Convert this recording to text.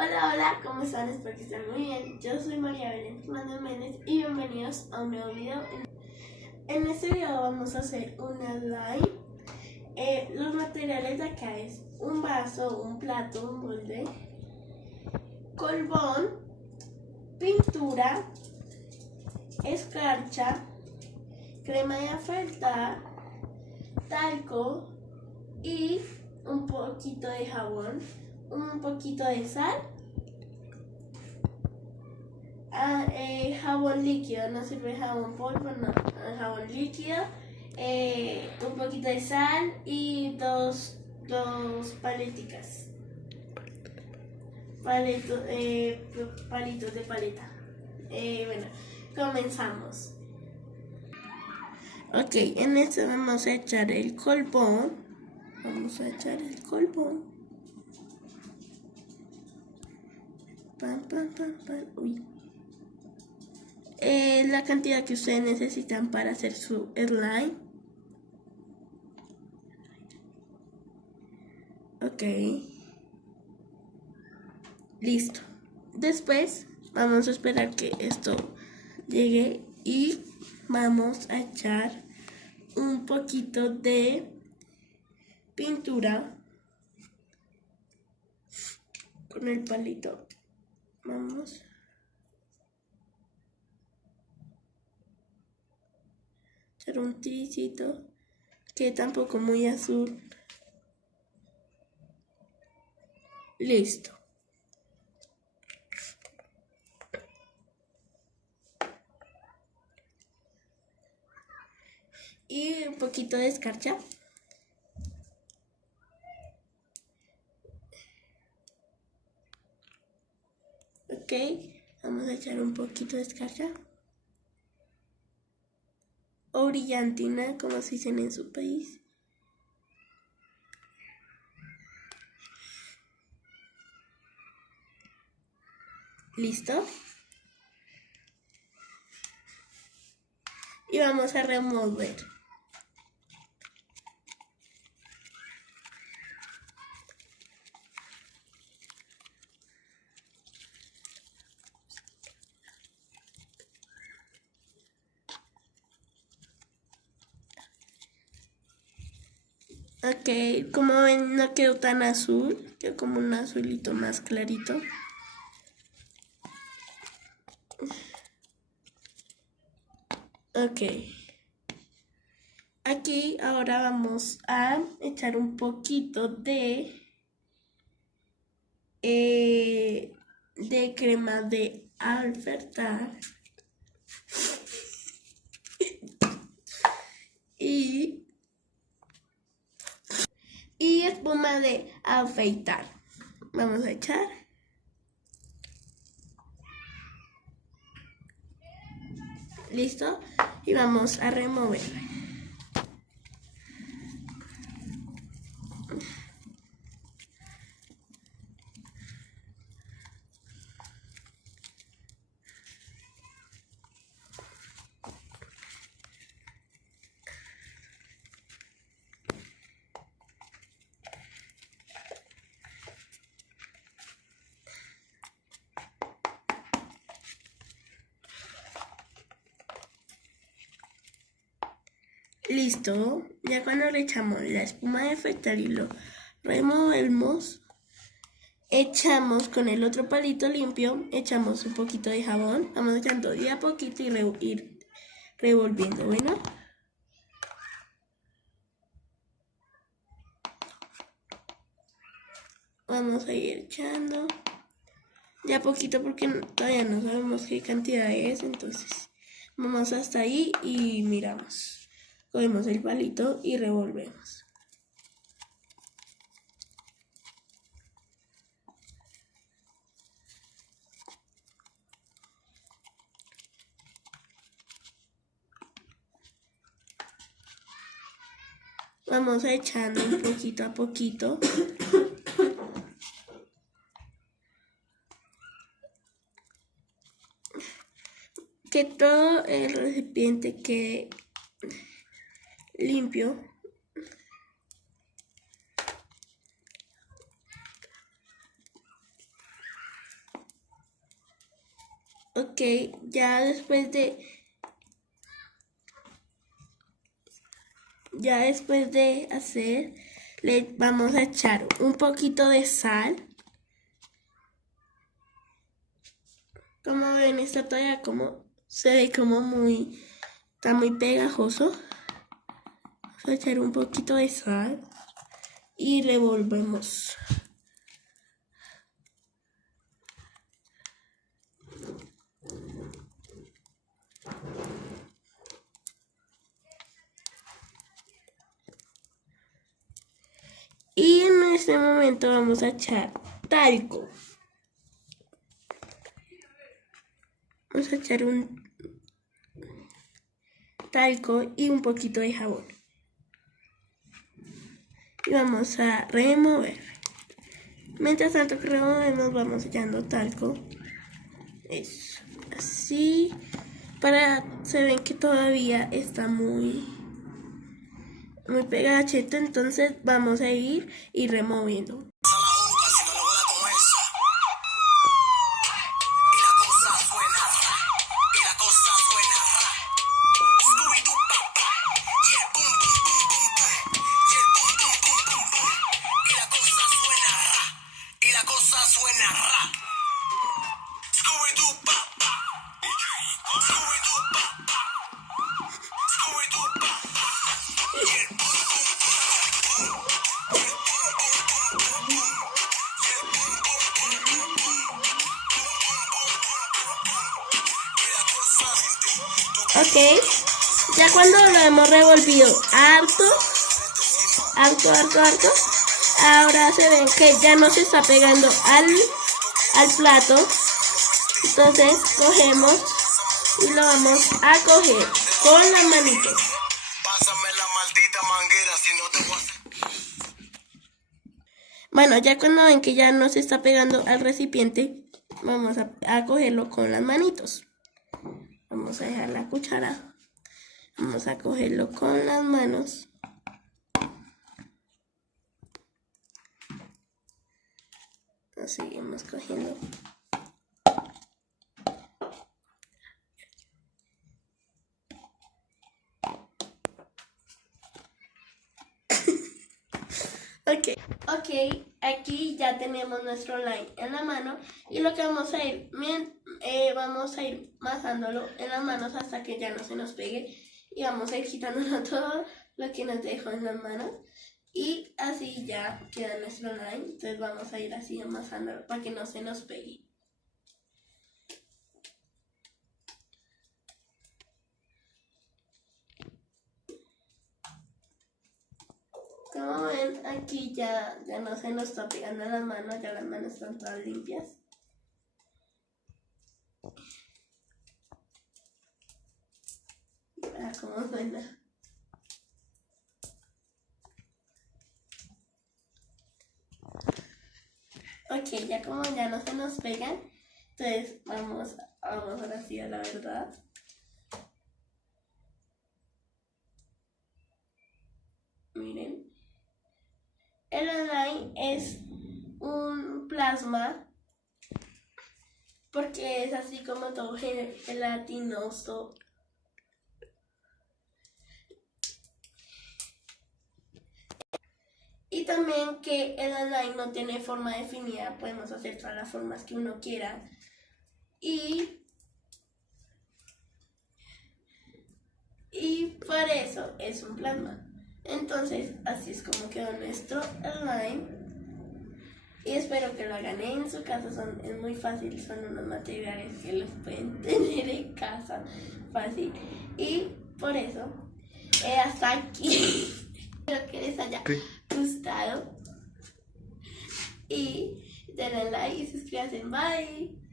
Hola, hola, ¿cómo están? Espero que estén muy bien. Yo soy María Belén Fernández Méndez y bienvenidos a un nuevo video. En este video vamos a hacer una slime. Los materiales de acá es un vaso, un plato, un molde, colbón, pintura, escarcha, crema de afeitar, talco y un poquito de jabón, un poquito de sal. Jabón líquido, no sirve jabón polvo, no, jabón líquido, un poquito de sal y dos paleticas, palitos de paleta. Bueno, comenzamos. Ok, en este vamos a echar el colbón. Pam, pam, pam, pam. Uy. La cantidad que ustedes necesitan para hacer su slime. Ok. Listo. Después vamos a esperar que esto llegue y vamos a echar un poquito de pintura con el palito. Vamos. Echar un tricito que tampoco muy azul. Listo. Y un poquito de escarcha. Ok, vamos a echar un poquito de escarcha. O brillantina, como se dicen en su país. Listo. Y vamos a remover. Ok, como ven no quedó tan azul, quedó como un azulito más clarito. Ok. Aquí ahora vamos a echar un poquito de crema de afeitar y espuma de afeitar. Vamos a echar. Listo. Y vamos a remover. Listo, ya cuando le echamos la espuma de afeitar y lo removemos, echamos con el otro palito limpio, echamos un poquito de jabón, vamos echando de a poquito y ir revolviendo, ¿bueno? Vamos a ir echando de a poquito porque todavía no sabemos qué cantidad es, entonces vamos hasta ahí y miramos. Cogemos el palito y revolvemos. Vamos echando un poquito a poquito. Que todo el recipiente quede limpio. Ok, ya después de hacer, le vamos a echar un poquito de sal. Como ven, está todavía se ve está muy pegajoso. Vamos a echar un poquito de sal y revolvemos. Y en este momento vamos a echar talco. Vamos a echar un talco y un poquito de jabón. Y vamos a remover. Mientras tanto que removemos, vamos echando talco. Eso, así. Se ven que todavía está muy pegachito, entonces vamos a ir removiendo. Ok, ya cuando lo hemos revolvido harto, ahora se ven que ya no se está pegando al plato. Entonces cogemos y lo vamos a coger con las manitos. Pásame la maldita manguera, si no te voy a hacer. Bueno, ya cuando ven que ya no se está pegando al recipiente, vamos a cogerlo con las manitos. Vamos a dejar la cuchara. Vamos a cogerlo con las manos. Lo seguimos cogiendo. Ok, aquí ya tenemos nuestro lime en la mano y lo que vamos a ir masándolo en las manos hasta que ya no se nos pegue y vamos a ir quitándolo todo lo que nos dejó en las manos y así ya queda nuestro lime. Entonces vamos a ir así amasándolo para que no se nos pegue. Como ven, aquí ya no se nos está pegando las manos, ya las manos están todas limpias. Mira cómo suena. Ok, ya como ya no se nos pegan, entonces vamos ahora sí a la verdad. Miren. El slime es un plasma porque es así como todo gelatinoso. Y también que el slime no tiene forma definida, podemos hacer todas las formas que uno quiera. Y por eso es un plasma. Entonces, así es como quedó nuestro slime. Y espero que lo hagan en su casa. Es muy fácil, son unos materiales que los pueden tener en casa fácil. Y por eso, hasta aquí. Espero que les haya gustado. Y denle like y suscríbanse. Bye.